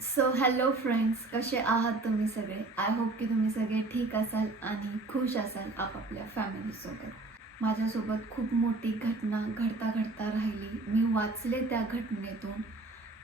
So hello friends कसे आहात तुम्ही सगळे? आय होप की तुम्ही सगळे ठीक असाल आणि खुश असाल आपापल्या फॅमिलीसोबत माझ्यासोबत खूप मोठी घटना घडता घडता राहिली. मी वाचले त्या घटनेतून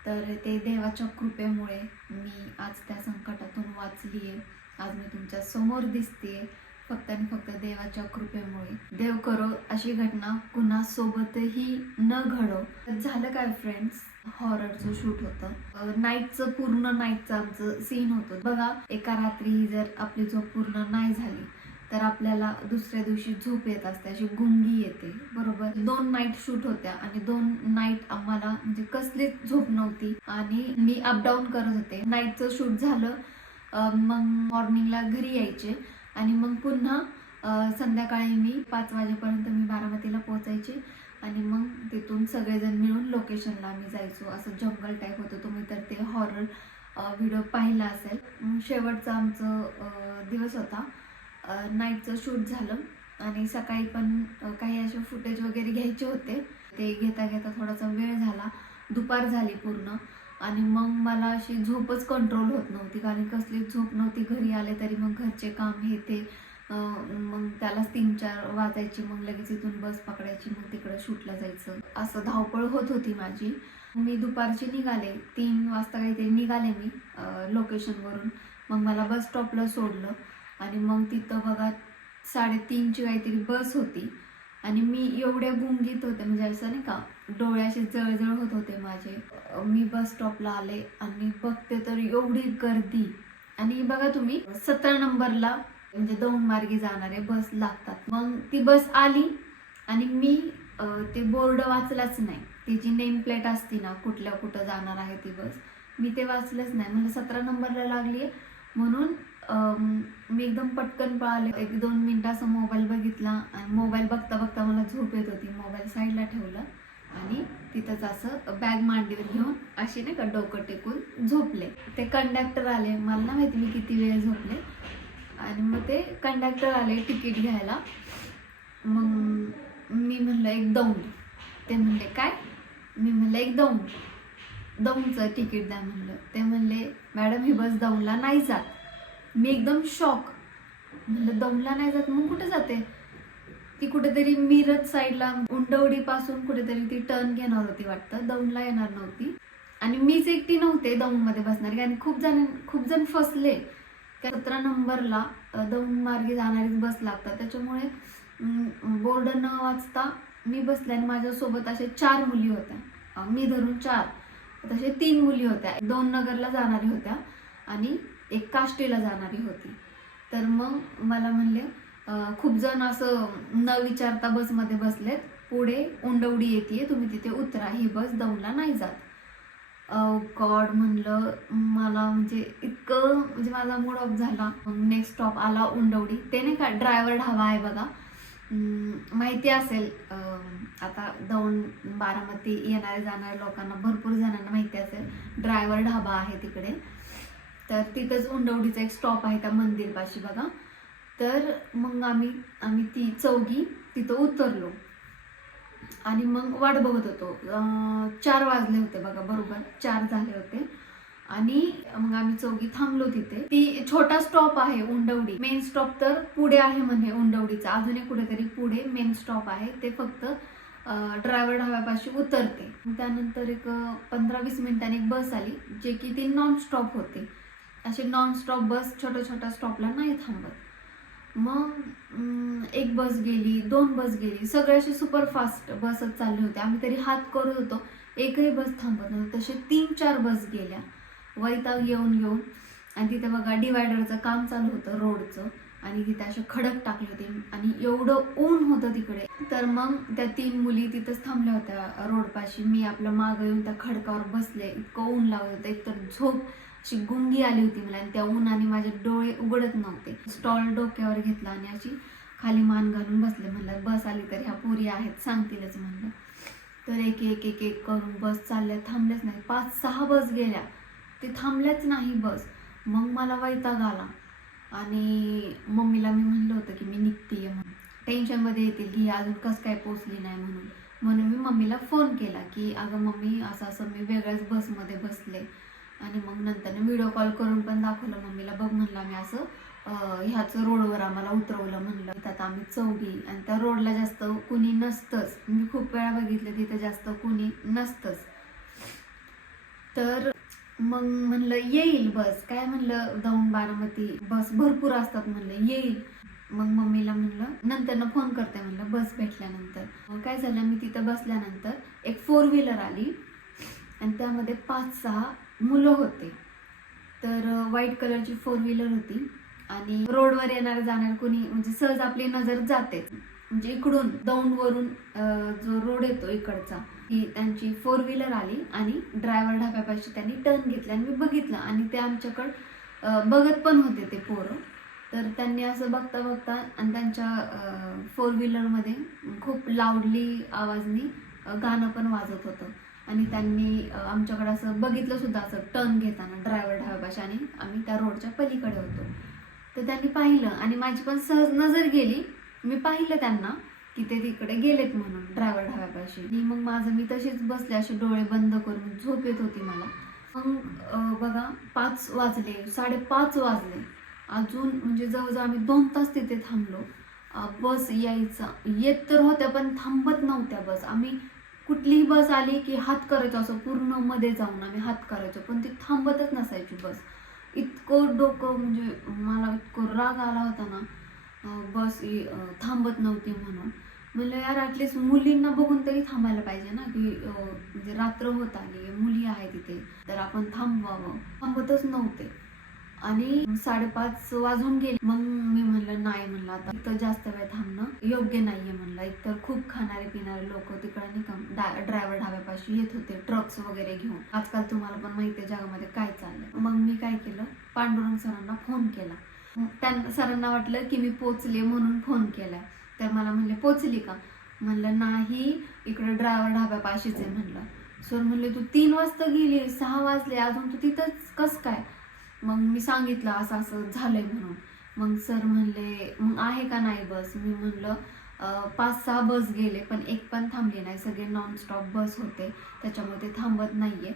तर ते देवाच्या कृपेमुळे मी आज त्या संकटातून वाचली आहे आज मी तुमच्यासमोर दिसते फक्त आणि फक्त देवाच्या कृपेमुळे. देव करो अशी घटना कुणासोबतही न घडो. झालं काय फ्रेंड्स हॉररचं शूट होतं. नाईटचं पूर्ण नाईटचं आमचं सीन होतं. बघा एका रात्री जर आपली झोप पूर्ण नाही झाली तर आपल्याला दुसऱ्या दिवशी झोप येत असते अशी गुंगी येते. बरोबर? दोन नाईट शूट होत्या आणि दोन नाईट आम्हाला म्हणजे कसलीच झोप नव्हती. आणि मी अपडाऊन करत होते. नाईटचं शूट झालं मग मॉर्निंगला घरी यायचे आणि मग पुन्हा संध्याकाळी मी पाच वाजेपर्यंत मी बारामतीला पोहोचायचे. आणि मग तिथून सगळेजण मिळून लोकेशनला आम्ही जायचो. असं जंगल टाईप होतं. तुम्ही तर ते हॉरर व्हिडिओ पाहिला असेल. शेवटचा आमचं दिवस होता. नाईटचं शूट झालं. आणि सकाळी पण काही असे फुटेज वगैरे घ्यायचे होते. ते घेता घेता थोडासा वेळ झाला. दुपार झाली पूर्ण. आणि मग मला अशी झोपच कंट्रोल होत नव्हती. कारण कसलीच झोप नव्हती. घरी आले तरी मग घरचे काम हे ते मग त्यालाच तीन चार वाजायची मग लगेच इथून बस पकडायची मग तिकडं शूटला जायचं. असं धावपळ होत होती माझी. मी दुपारची निघाले तीन वाजता काहीतरी निघाले मी लोकेशनवरून मग मला बस स्टॉपला सोडलं आणि मग तिथं बघा साडेतीनची काहीतरी बस होती. आणि मी एवढ्या गुंगीत होते म्हणजे असं नाही का डोळ्याशी जळजळ होत होते माझे. मी बस स्टॉपला आले आणि बघते तर एवढी गर्दी. आणि बघा तुम्ही सतरा नंबरला म्हणजे दोन मार्गी जाणारे बस लागतात. मग ती बस आली आणि मी ते बोर्ड वाचलाच नाही. त्याची नेम प्लेट असती ना कुठल्या कुठं जाणार आहे ती बस मी ते वाचलंच नाही. मला सतरा नंबरला लागली आहे. म्हणून मी एकदम पटकन पळाले. एक दोन मिनिटं असं मोबाईल बघितला आणि मोबाईल बघता बघता मला झोप येत होती. मोबाईल साईडला ठेवला आणि तिथंच असं बॅग मांडीवर घेऊन अशी नाही का डोकं टेकून झोपले. ते कंडक्टर आले. मला ना माहिती मी किती वेळ झोपले. आणि मग ते कंडक्टर आले तिकीट घ्यायला. मग मी म्हणलं एक दौंड ते म्हणले काय? मी म्हणलं एक दौंड दौंडचं तिकीट द्या म्हणलं. ते म्हणले मॅडम ही बस दौंडला नाही जात. मी एकदम शॉक म्हणलं दौंडला नाही जात? मग कुठे जाते? ती कुठेतरी मिरज साईडला उंडवडीपासून कुठेतरी ती टर्न घेणार होती वाटतं. दौंडला येणार नव्हती. आणि मीच एकटी नव्हते दौंडमध्ये बसणारी आणि खूप जण खूप जण फसले. सतरा नंबरला अ, मार्गे जाणारीच बस लागतात. त्याच्यामुळे बोर्ड न वाचता मी बसले आणि माझ्यासोबत असे चार मुली होत्या. मी धरून चार तसे तीन मुली होत्या. दोन नगरला जाणारी होत्या आणि एक काष्टीला जाणारी होती. तर मग मला म्हणले खूप जण असं न विचारता बसमध्ये बसलेत. पुढे उंडवडी येते तुम्ही तिथे उतरा ही बस दौंडला नाही जात. गॉड म्हणलं मला म्हणजे इतकं म्हणजे माझा मूड ऑफ झाला. नेक्स्ट स्टॉप आला उंडवडी. ते नाही का ड्रायव्हर ढाबा आहे बघा. माहिती असेल आता दौंड बारामती येणारे जाणाऱ्या लोकांना भरपूर जणांना माहिती असेल ड्रायव्हर ढाबा आहे तिकडे. तर तिथंच उंडवडीचा एक स्टॉप आहे त्या मंदिरपाशी बघा. तर मग आम्ही आम्ही ती चौघी तिथं उतरलो. आणि मग वाट बघत होतो. चार वाजले होते बघा बरोबर. चार झाले होते. आणि मग आम्ही चौघी थांबलो तिथे. ती छोटा स्टॉप आहे उंडवडी. मेन स्टॉप तर पुढे आहे म्हणे उंडवडीचा. अजून एक कुठेतरी पुढे मेन स्टॉप आहे. ते फक्त ड्रायव्हर ढाब्यापाशी उतरते. त्यानंतर एक पंधरा वीस मिनिटांनी एक बस आली जे की ती नॉन स्टॉप होते. असे नॉन स्टॉप बस छोट्या छोट्या स्टॉपला नाही थांबत. मग अं, एक बस गेली दोन बस गेली सगळे असे सुपरफास्ट बसच चालले होते. आम्ही तरी हात करत होतो. एकही बस थांबत नव्हती. तसे तीन चार बस गेल्या. वैताग येऊन येऊन. आणि तिथे बघा डिवायडरचं काम चालू होतं रोडचं आणि तिथे असे खडक टाकले होते. आणि एवढं ऊन होतं तिकडे. तर मग त्या तीन मुली तिथंच थांबल्या होत्या रोडपाशी मी आपलं मागं येऊन त्या खडकावर बसले. इतकं ऊन लागत होतं. एकतर झोप अशी गुंगी आली होती मला आणि त्या उन्हाने माझे डोळे उघडत नव्हते. स्टॉल डोक्यावर घेतला आणि अशी खाली मान घालून बसले. म्हणलं बस आली तर ह्या पोरी आहेत सांगतीलच म्हणलं. तर एक एक एक एक करून बस चालल्या थांबल्याच नाही. पाच सहा बस गेल्या. ते थांबल्याच नाही बस. मग मला वैताग आला. आणि मम्मीला मी म्हणलं होतं की मी निघते म्हणून. टेन्शनमध्ये येतील की अजून कसं काय पोचली नाही म्हणून. म्हणून मी मम्मीला फोन केला की अगं मम्मी असं असं मी वेगळ्याच बसमध्ये बसले. आणि मग नंतर व्हिडिओ कॉल करून पण दाखवलं मम्मीला. बघ म्हणलं आम्ही असं ह्याच रोडवर आम्हाला उतरवलं म्हणलं. त्यात आम्ही चौघी आणि त्या रोडला जास्त कुणी नसतंच. मी खूप वेळा बघितलं तिथं जास्त कुणी नसतंच. तर मग म्हणलं येईल बस. काय म्हणलं दौंड बारामती बस भरपूर असतात. म्हणलं येईल. मग मम्मीला म्हणलं नंतर फोन करते म्हणलं बस भेटल्यानंतर. मग काय झालं मी तिथं बसल्यानंतर एक फोर व्हीलर आली आणि त्यामध्ये पाच सहा मुलं होते. तर व्हाईट कलरची फोर व्हीलर होती. आणि रोडवर येणार जाणार कोणी म्हणजे सहज आपली नजर जाते. म्हणजे इकडून दौंडवरून जो रोड येतो इकडचा ही त्यांची फोर व्हीलर आली आणि ड्रायव्हर ढाब्यापाशी त्यांनी टर्न घेतला आणि मी बघितलं. आणि ते आमच्याकडं बघत पण होते ते पोरं. तर त्यांनी असं बघता बघता आणि त्यांच्या फोर व्हीलरमध्ये खूप लाऊडली आवाजनी गाणं पण वाजत होतं. आणि त्यांनी आमच्याकडे असं बघितलं सुद्धा असं टर्न घेताना ड्रायव्हर ढाव्यापाशी आणि आम्ही त्या रोडच्या पलीकडे होतो. तर त्यांनी पाहिलं आणि माझी पण सहज नजर गेली. मी पाहिलं त्यांना की ते तिकडे गेलेत म्हणून ड्रायव्हर ढाब्यापाशी मी मग माझं मी तशीच बसले असे डोळे बंद करून झोप येत होती मला. मग बघा पाच वाजले साडेपाच वाजले. अजून म्हणजे जवळजवळ आम्ही दोन तास तिथे थांबलो. बस यायचा येत तर होत्या पण थांबत नव्हत्या बस. आम्ही कुठलीही बस आली की हात करायचो असं पूर्णमध्ये जाऊन आम्ही हात करायचो. पण ती थांबतच नसायची बस. इतकं डोकं म्हणजे मला इतकं राग आला होता ना बस थांबत नव्हती म्हणून. म्हणलं यार ॲटलिस्ट मुलींना बघून तरी थांबायला पाहिजे ना की म्हणजे रात्र होत आली मुली आहे तिथे तर आपण थांबवावं. थांबतच नव्हते. आणि साडेपाच वाजून गेले. मग मी म्हणलं नाही म्हणलं आता इथं जास्त वेळ थांबणं योग्य नाहीये म्हणलं. एकतर खूप खाणारे पिणारे लोक तिकडे नाही का ड्रायव्हर ढाब्यापाशी येत होते ट्रक्स वगैरे घेऊन. आजकाल तुम्हाला पण माहिती आहे जगामध्ये काय चाललंय. मग मी काय केलं पांडुरंग सरांना फोन केला. त्यांना सरांना वाटलं की मी पोचले म्हणून फोन केलाय. तर मला म्हणले पोचली का? म्हणलं नाही इकडे ड्रायव्हर ढाब्यापाशीच आहे म्हणलं. सर म्हणले तू तीन वाजता गेली सहा वाजले अजून तू तिथंच कस काय? मग मी सांगितलं असं असं झालंय म्हणून. मग सर म्हणले मग आहे का नाही बस? मी म्हणलं पाच सहा बस गेले पण एक पण थांबली नाही. सगळे नॉनस्टॉप बस होते. त्याच्यामुळे ते थांबत नाहीये.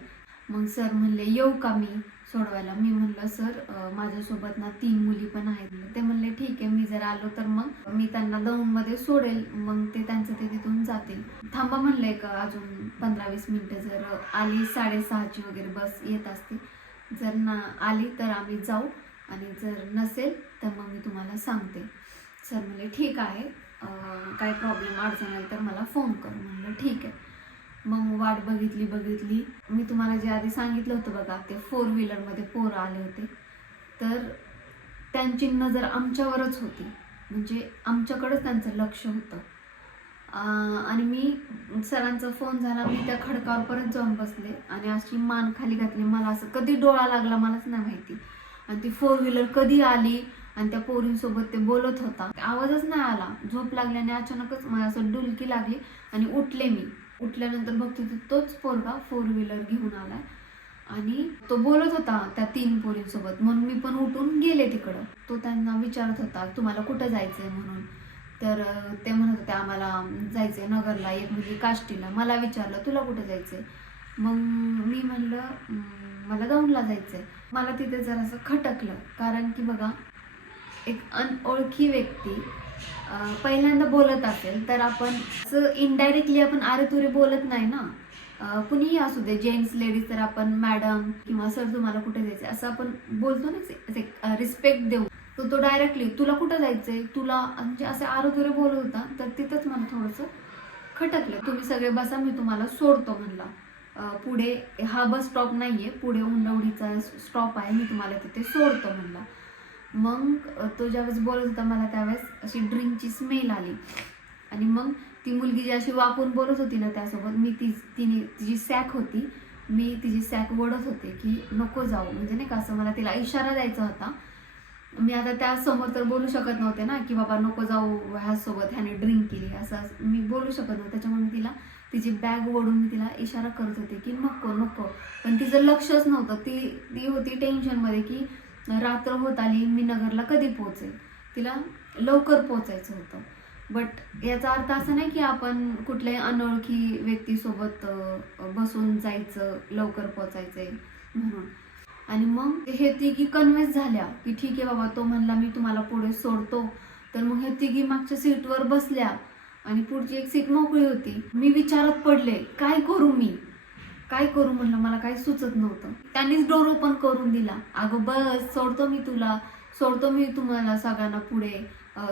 मग सर म्हणले येऊ का मी सोडवायला? मी म्हणलं सर माझ्यासोबत ना तीन मुली पण आहेत. ते म्हणले ठीक आहे मी जर आलो तर मग मी त्यांना दौंडमध्ये सोडेल. मग ते त्यांचं ते तिथून जातील. थांबा म्हणलंय का अजून पंधरा वीस मिनिटं? जर आली साडेसहाची वगैरे बस येत असते जर ना आली तर आम्ही जाऊ आणि जर नसेल तर मग मी तुम्हाला सांगते. सर म्हणजे ठीक आहे. काय प्रॉब्लेम अडचण आली तर मला फोन कर. म्हणलं ठीक आहे. मग वाट बघितली बघितली. मी तुम्हाला जे आधी सांगितलं होतं बघा ते फोर व्हीलरमध्ये पोरं आले होते. तर त्यांची नजर आमच्यावरच होती. म्हणजे आमच्याकडंच त्यांचं लक्ष होतं. आणि मी सरांचा फोन झाला मी त्या खडकावर परत जाऊन बसले. आणि अशी मान खाली घातली. मला असं कधी डोळा लागला मलाच नाही माहिती. आणि ती फोर व्हीलर कधी आली? आणि त्या पोरींसोबत ते बोलत होता. आवाजच नाही आला. झोप लागल्याने अचानकच मला असं डुलकी लागली आणि उठले मी. उठल्यानंतर बघते तर तोच पोरगा फोर व्हीलर घेऊन आलाय. आणि तो बोलत होता त्या तीन पोरींसोबत. म्हणून मी पण उठून गेले तिकडं. तो त्यांना विचारत होता तुम्हाला कुठं जायचंय? म्हणून. तर ते म्हणत होते आम्हाला जायचंय नगरला. एक मुलगी काष्टीला. मला विचारलं तुला कुठं जायचंय? मग मी म्हणलं मला दौंडला जायचंय. मला तिथे जरासं खटकलं. कारण की बघा एक अनओळखी व्यक्ती पहिल्यांदा बोलत असेल तर आपण असं इनडायरेक्टली आपण आरे तुरे बोलत नाही ना. कुणीही असू दे जेंट्स लेडीज तर आपण मॅडम किंवा सर तुम्हाला कुठे जायचं असं आपण बोलतो ना रिस्पेक्ट देऊ तर तो डायरेक्टली तुला कुठं जायचंय? तुला म्हणजे असे आरोग्य बोलत होता तर तिथंच मला थोडंसं खटकलं. तुम्ही सगळे बसा मी तुम्हाला सोडतो म्हणला. पुढे हा बस स्टॉप नाहीये पुढे उंडवडीचा स्टॉप आहे मी तुम्हाला तिथे सोडतो म्हणला. मग तो ज्यावेळेस बोलत होता मला त्यावेळेस अशी ड्रिंकची स्मेल आली. आणि मग ती मुलगी जी अशी वाकून बोलत होती ना त्यासोबत मी ती तिने तिची सॅक होती. मी तिची सॅक ओढत होते की नको जाऊ. म्हणजे नाही का असं मला तिला इशारा द्यायचा होता. मी आता त्या समोर तर बोलू शकत नव्हते ना की बाबा नको जाऊ ह्यासोबत ह्याने ड्रिंक केली असं मी बोलू शकत नव्हते. त्याच्यामुळे मी तिला तिची बॅग ओढून मी तिला इशारा करत होते की नको नको. पण तिचं लक्षच नव्हतं. ती ती होती टेन्शनमध्ये की रात्र होत आली मी नगरला कधी पोहोचेल? तिला लवकर पोचायचं होतं. बट याचा अर्थ असा नाही की आपण कुठल्याही अनोळखी व्यक्तीसोबत बसून जायचं लवकर पोचायचंय म्हणून. आणि मग हे तिघी कन्व्हिन्स झाल्या की ठीक आहे बाबा तो म्हणला मी तुम्हाला पुढे सोडतो. तर मग हे तिघी मागच्या सीटवर बसल्या आणि पुढची एक सीट मोकळी होती. मी विचारात पडले काय करू मी? काय करू? म्हणलं मला काही सुचत नव्हतं. त्यांनीच डोर ओपन करून दिला. अगं बस सोडतो मी तुला सोडतो मी तुम्हाला सगळ्यांना पुढे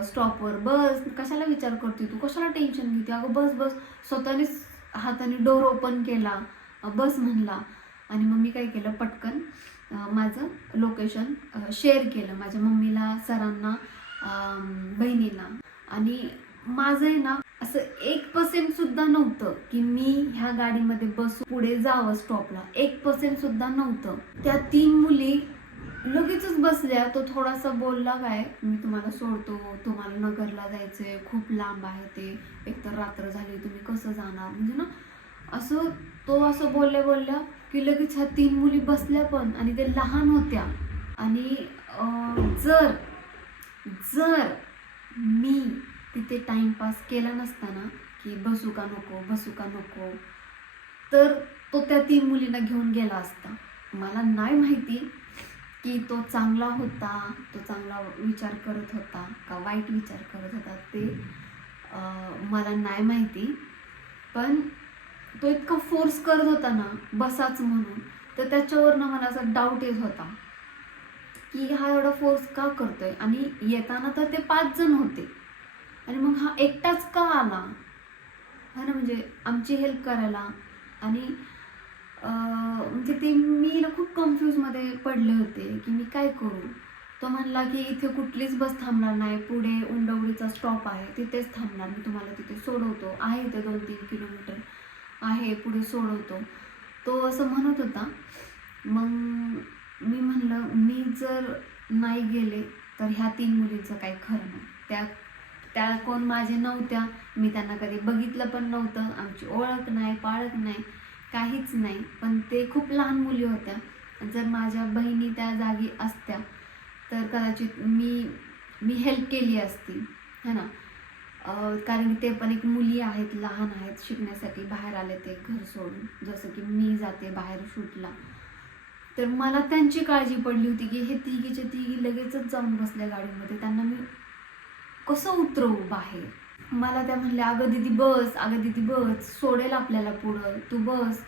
स्टॉपवर बस कशाला विचार करते तू? कशाला टेन्शन घेते अगं बस बस. स्वतःनेच हाताने डोर ओपन केला. बस म्हणला. आणि मग मी काय केलं? पटकन माझं लोकेशन शेअर केलं माझ्या मम्मीला सरांना बहिणीला आणि माझं आहे ना असं एक पर्सेंट सुद्धा नव्हतं की मी ह्या गाडीमध्ये बस पुढे जावं स्टॉपला एक पर्सेंट सुद्धा नव्हतं. त्या तीन मुली लगेचच बसल्या. तो थोडासा बोलला काय मी तुम्हाला सोडतो. तुम्हाला नगरला जायचंय. खूप लांब आहे ते. एकतर रात्र झाली तुम्ही कसं जाणार? म्हणजे ना असं तो असं बोलल्या बोलल्या की लगेच ह्या तीन मुली बसल्या पण आणि ते लहान होत्या. आणि जर जर मी तिथे टाइमपास केला नसताना की बसू का नको बसू का नको तर तो त्या तीन मुलींना घेऊन गेला असता. मला नाही माहिती की तो चांगला होता तो चांगला विचार करत होता का वाईट विचार करत होता ते मला नाही माहिती. पण तो इतका फोर्स करत होता ना बसाच म्हणून तर त्याच्यावरनं मला असा डाऊट येत होता. की हा एवढा फोर्स का करतोय? आणि येताना तर ते पाच जण होते. आणि मग हा एकटाच का आला? हा ना म्हणजे आमची हेल्प करायला. आणि म्हणजे ते मी ना खूप कन्फ्यूजमध्ये पडले होते की मी काय करू? तो म्हणला की इथे कुठलीच बस थांबणार नाही पुढे उंडवडीचा स्टॉप आहे तिथेच थांबणार मी तुम्हाला तिथे सोडवतो. आहे इथे दोन तीन किलोमीटर. आहे पुढे सोडवतो. तो असं म्हणत होता. मग मी म्हणलं मी जर नाही गेले तर ह्या तीन मुलींचं काही खरं नाही. त्या त्या कोण माझे नव्हत्या. मी त्यांना कधी बघितलं पण नव्हतं. आमची ओळख नाही पाळख नाही काहीच नाही. पण ते खूप लहान मुली होत्या. जर माझ्या बहिणी त्या जागी असत्या तर कदाचित मी मी हेल्प केली असती. है ना? कारण की ते पण एक मुली आहेत लहान आहेत शिकण्यासाठी बाहेर आले ते घर सोडून. जसं की मी जाते बाहेर शूटला. तर मला त्यांची काळजी पडली होती की हे तिघीचे तिघी लगेचच जाऊन बसल्या गाडीमध्ये. त्यांना मी कसं उतरवू बाहेर? मला त्या म्हणल्या अगं दिदी बस अगं दिदी बस सोडेल आपल्याला पुढं तू बस.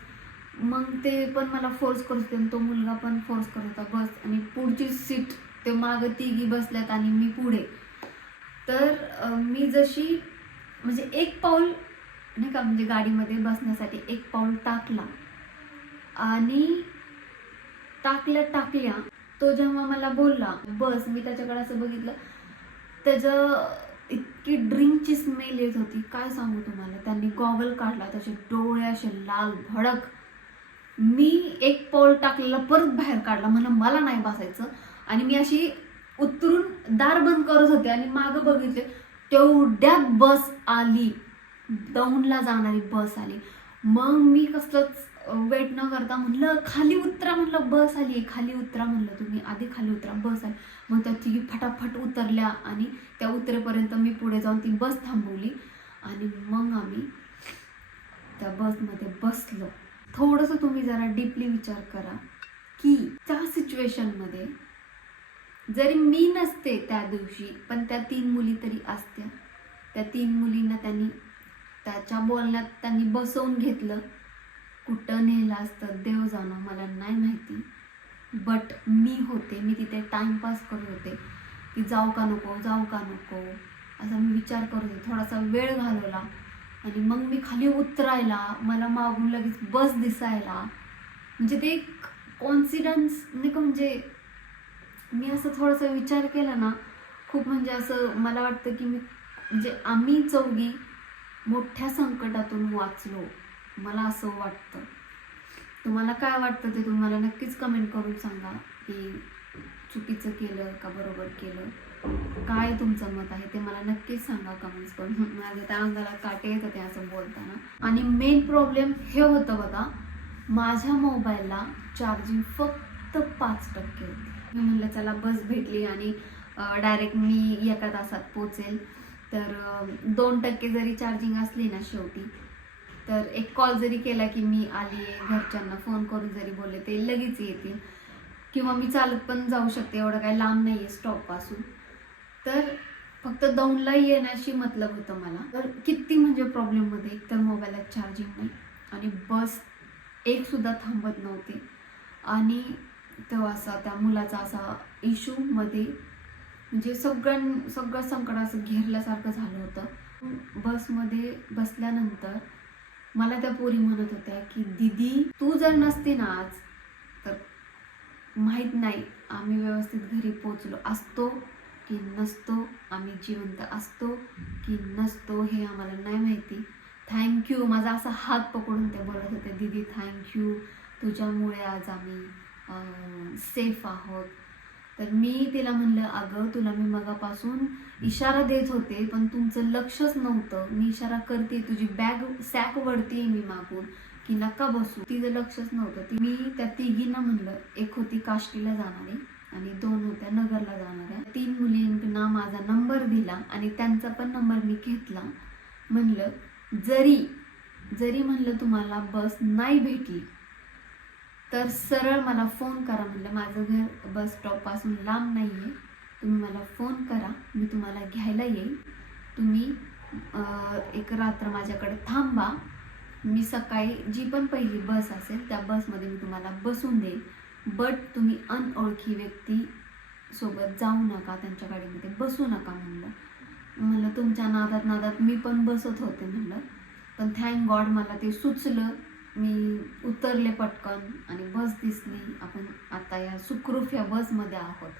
मग ते पण मला फोर्स करत होते तो मुलगा पण फोर्स करत होता बस आणि पुढची सीट. ते मागं तिघी बसल्यात आणि मी पुढे. तर मी जशी म्हणजे एक पाऊल नाही का म्हणजे गाडीमध्ये बसण्यासाठी एक पाऊल टाकला आणि टाकल्या टाकल्या तो जेव्हा मला बोलला बस मी त्याच्याकडे असं बघितलं त्याचं इतकी ड्रिंकची स्मेल येत होती. काय सांगू तुम्हाला? त्यांनी गॉगल काढला त्याचे डोळे असे लाल भडक. मी एक पाऊल टाकलेला परत बाहेर काढला. म्हणलं मला नाही बसायचं. आणि मी अशी उतरून दार बंद करत होते आणि मागं बघितले तेवढ्यात बस आली. दौंडला जाणारी बस आली. मग मी कसलंच वेट न करता म्हणलं खाली उतरा म्हणलं बस आली खाली उतरा म्हणलं तुम्ही. आधी खाली उतरा बस आली. मग त्या तिघी फटाफट उतरल्या आणि त्या उतरेपर्यंत मी पुढे जाऊन ती बस थांबवली आणि मग आम्ही त्या बसमध्ये बसलो. थोडंसं तुम्ही जरा डीपली विचार करा की त्या सिच्युएशनमध्ये जरी मी नसते त्या दिवशी पण त्या तीन मुली तरी असत्या. त्या तीन मुलींना त्यांनी त्याच्या बोलण्यात त्यांनी बसवून घेतलं. कुठं नेलं असतं देव जाणं मला नाही माहिती. बट मी होते मी तिथे टाइमपास करत होते. की जाऊ का नको जाऊ का नको? असा मी विचार करत होते. थोडासा वेळ घालवला. आणि मग मी खाली उतरायला मला मागून लगेच बस दिसायला. म्हणजे ते एक कॉन्फिडन्स नाही का म्हणजे मी असं थोडासा विचार केला ना खूप म्हणजे असं मला वाटतं की मी म्हणजे आम्ही चौघी मोठ्या संकटातून वाचलो मला असं वाटतं. तुम्हाला काय वाटतं ते तुम्हाला नक्कीच कमेंट करून सांगा की चुकीचं केलं का बरोबर केलं? काय तुमचं मत आहे ते मला नक्कीच सांगा कमेंट्स करून. माझ्या त्या अंगाला काटे येत होते असं बोलताना. आणि मेन प्रॉब्लेम हे होतं बघा माझ्या मोबाईलला चार्जिंग फक्त पाच टक्के होती. मी म्हणलं चला बस भेटली आणि डायरेक्ट मी एका तासात पोचेल. तर दोन टक्के जरी चार्जिंग असली ना शेवटी तर एक कॉल जरी केला की मी आली आहे घरच्यांना फोन करून जरी बोलले ते लगेच येतील. किंवा मी चालत पण जाऊ शकते एवढं काही लांब नाही आहे स्टॉपपासून तर फक्त दौंडला येण्याशी मतलब होतं मला. तर किती म्हणजे प्रॉब्लेममध्ये एक तर मोबाईलात चार्जिंग नाही. आणि बस एकसुद्धा थांबत नव्हती. आणि तो असा त्या मुलाचा असा इशूमध्ये म्हणजे सगळं सगळं संकट असं घेरल्यासारखं झालं होतं. बसमध्ये बसल्यानंतर मला त्या पोरी म्हणत होत्या की दिदी तू जर नसते ना आज तर माहीत नाही आम्ही व्यवस्थित घरी पोचलो असतो की नसतो आम्ही जिवंत असतो की नसतो हे आम्हाला नाही माहिती. थँक्यू माझा असा हात पकडून त्या बोलत होते दीदी थँक्यू तुझ्यामुळे आज आम्ही सेफ आहोत. तर मी तिला म्हणलं अगं तुला मी मगापासून इशारा देत होते पण तुमचं लक्षच नव्हतं. मी इशारा करते तुझी बॅग सॅक वळते मी मागून की नका बसू. तिचं लक्षच नव्हतं. ती मी त्या तिघींना म्हणलं एक होती काष्टीला जाणारी आणि दोन होत्या नगरला जाणाऱ्या. तीन मुलींना माझा नंबर दिला आणि त्यांचा पण नंबर मी घेतला. म्हणलं जरी जरी म्हणलं तुम्हाला बस नाही भेटली तर सरळ मला फोन करा म्हणलं. माझं घर बस स्टॉपपासून लांब नाही आहे तुम्ही मला फोन करा. मी तुम्हाला घ्यायला येईल. तुम्ही एक रात्र माझ्याकडे थांबा. मी सकाळी जी पण पहिली बस असेल त्या बसमध्ये मी तुम्हाला बसून देईल. बट तुम्ही अनओळखी व्यक्ती सोबत जाऊ नका. त्यांच्या गाडीमध्ये बसू नका म्हणलं. म्हणलं तुमच्या नादात नादात मी पण बसत होते म्हणलं. पण थँक गॉड मला ते सुचलं. मी उतरले पटकन आणि बस दिसली. आपण आता या सुखरूप या बसमध्ये आहोत.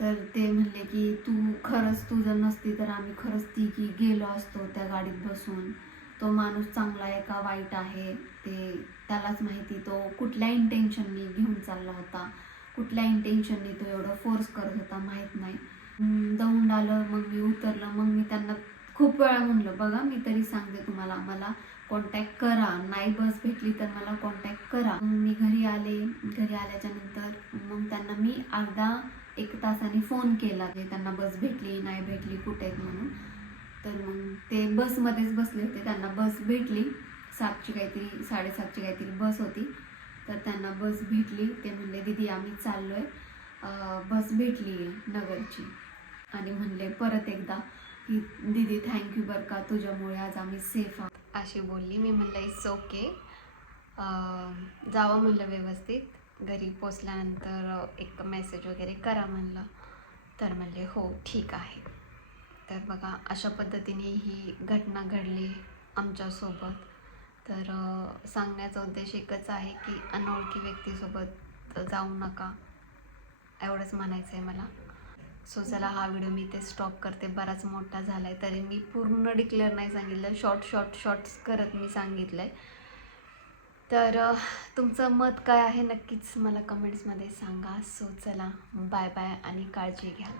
तर ते म्हणले की तू खरंच तू जर नसती तर आम्ही खरंच ती की गेलो असतो त्या गाडीत बसून. तो माणूस चांगला आहे का वाईट आहे ते त्यालाच माहिती. तो कुठल्या इंटेन्शननी घेऊन चालला होता? कुठल्या इंटेन्शननी तो एवढं फोर्स करत होता माहीत नाही. दौंड आलं मग मी उतरलं. मग मी त्यांना खूप वेळा म्हणलं बघा मी तरी सांगते तुम्हाला. मला कॉन्टॅक्ट करा. नाही बस भेटली तर मला कॉन्टॅक्ट करा. मग मी घरी आले. घरी आल्याच्यानंतर मग त्यांना मी अर्धा एक तासाने फोन केला की त्यांना बस भेटली नाही भेटली कुठे आहेत म्हणून. तर मग ते बसमध्येच बसले होते. त्यांना बस भेटली. सातची काहीतरी साडेसातची काहीतरी बस होती. तर त्यांना बस भेटली. ते म्हणले दीदी आम्ही चाललोय. बस भेटली नगरची. आणि म्हणले परत एकदा. की दीदी थँक्यू बरं का. तुझ्यामुळे आज आम्ही सेफ आहोत. अशी बोलली. मी म्हणलं इट्स ओके जावं म्हणलं व्यवस्थित. घरी पोचल्यानंतर एक मेसेज वगैरे करा म्हणलं. तर म्हणले हो ठीक आहे. तर बघा अशा पद्धतीने ही घटना घडली आमच्यासोबत तर सांगण्याचा उद्देश एकच आहे की अनोळखी व्यक्तीसोबत जाऊ नका. एवढंच म्हणायचं आहे मला. सो चला हा व्हिडिओ मी ते स्टॉप करते. बराच मोठा झाला आहे तरी मी पूर्ण डिक्लेअर नाही सांगितलं. शॉर्ट शॉर्ट शॉर्ट्स करत मी सांगितलं आहे तर तुमचं मत काय आहे? नक्कीच मला कमेंट्समध्ये सांगा. सो चला बाय बाय आणि काळजी घ्या.